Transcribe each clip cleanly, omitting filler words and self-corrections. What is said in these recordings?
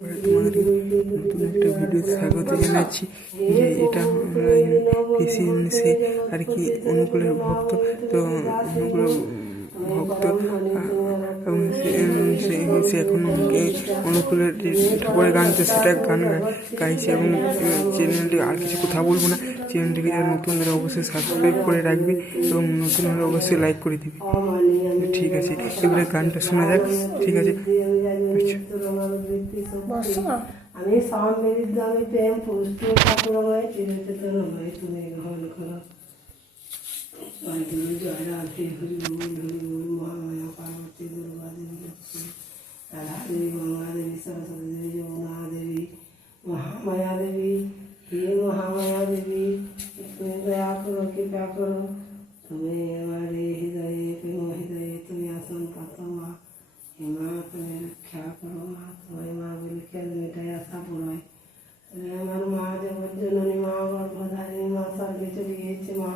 তোমাদের নতুন একটা ভিডিও স্বাগত জানাচ্ছি। যে এটা সে আর কি অনুকূলের ভক্ত, তো অনুকূলের ভক্ত এবং সে এখন অনুকূলের যে ঠাকুরের গান তো সেটা গান গাইছে এবং চ্যানেলটি আর কিছু কথা বলবো না। চ্যানেলটিকে যারা নতুন হলে অবশ্যই সাবস্ক্রাইব করে রাখবে এবং নতুন হলে অবশ্যই লাইক করে দিবে। ঠিক আছে, এবারে গানটা শোনা যাক। ঠিক আছে, আমি স্বামীর দামে প্রেম পুষ্ট ঠাকুরময় চিরচেতনময় তুমি গ্রহণ করো। জয় গুরু, জয় রাধে, হরি বল, হরি বল। মহামায়া পার্বতী, দুর্গা দেবী, লক্ষ্মী, রাধা দেবী, গঙ্গা দেবী, সরস্বতী দেবী, যমুনা দেবী, মহামায়া দেবী। হে মহামায়া দেবী, তুমি দয়া করো, কৃপা করো। তুমি আমার হৃদয়ে, প্রেম হৃদয়ে তুমি আসন পাত মা। হে মা, তুমি রক্ষা করো মা। তোমায় মা বলি খেল মেটাই আশা পুরোয়। আমার মা জগজ্জননী মা, গর্ভধারিণী মা, স্বর্গে চলে গিয়েছে মা।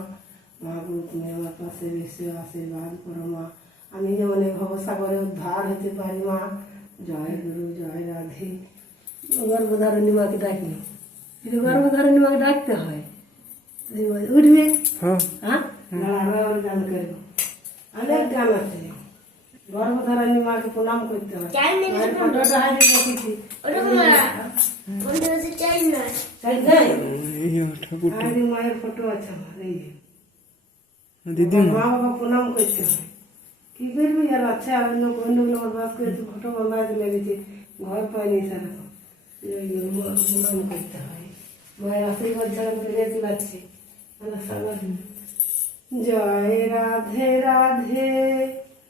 মা গো, তুমি আমার পাশে বেশি আশীর্বাদ করো মা। আমি যেমন ভবসাগরে উদ্ধার হতে পারি মা। জয় গুরু, জয় রাধে। গর্ভধারিণী মাকে ডাকলি, কিন্তু গর্ভধারিণী মাকে ডাকতে হয়। উঠবে, হ্যাঁ, গান করবো। অনেক গান আছে। গর্ভধারিণী মাকে প্রণাম করতে হয়। ফটোটা হাতে রেখেছি। মায়ের ফটো আছে আমার, এই দিদি মা বাবা প্রণাম করতে হয়। কি করবি আর আচ্ছা অন্যগুলো আমার বাস করে ফটো বাংলাতে লেগেছে, ঘর পাইনি সেরকম। প্রণাম করতে হয়, মায়ের আশীর্বাদ ছাড়া পেরে তুলাচ্ছে। জয় রাধে রাধে,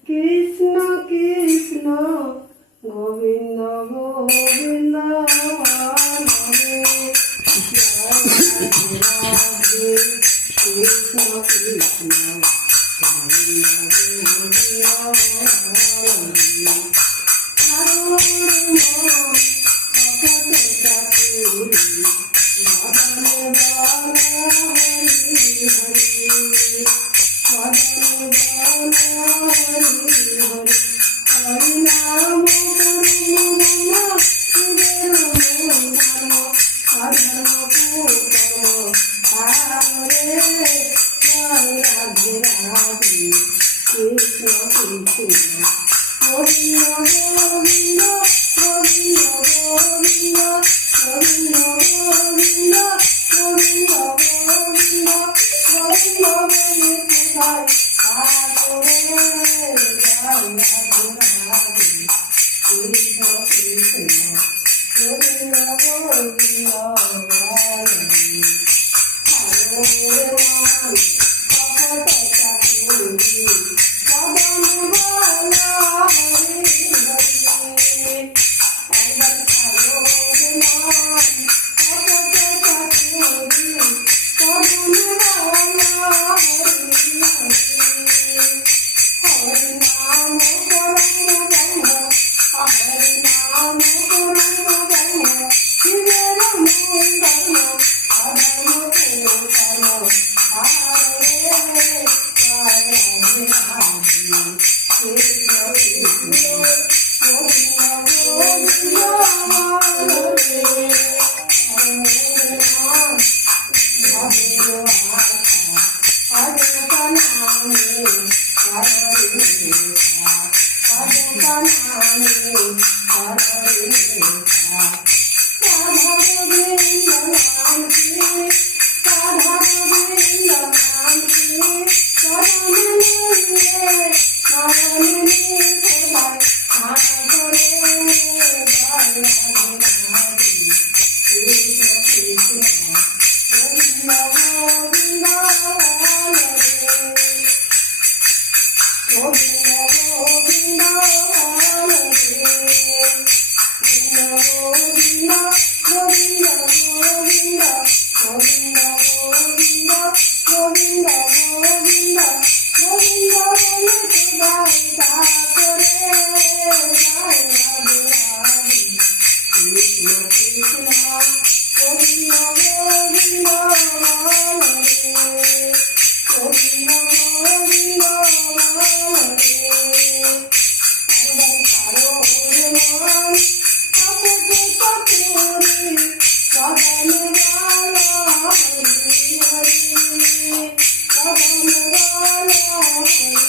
কৃষ্ণ কৃষ্ণ গোবিন্দ গোবিন্দ হরে। জয় রাধে রাধে, কৃষ্ণ কৃষ্ণ গোবিন্দ গোবিন্দ Hare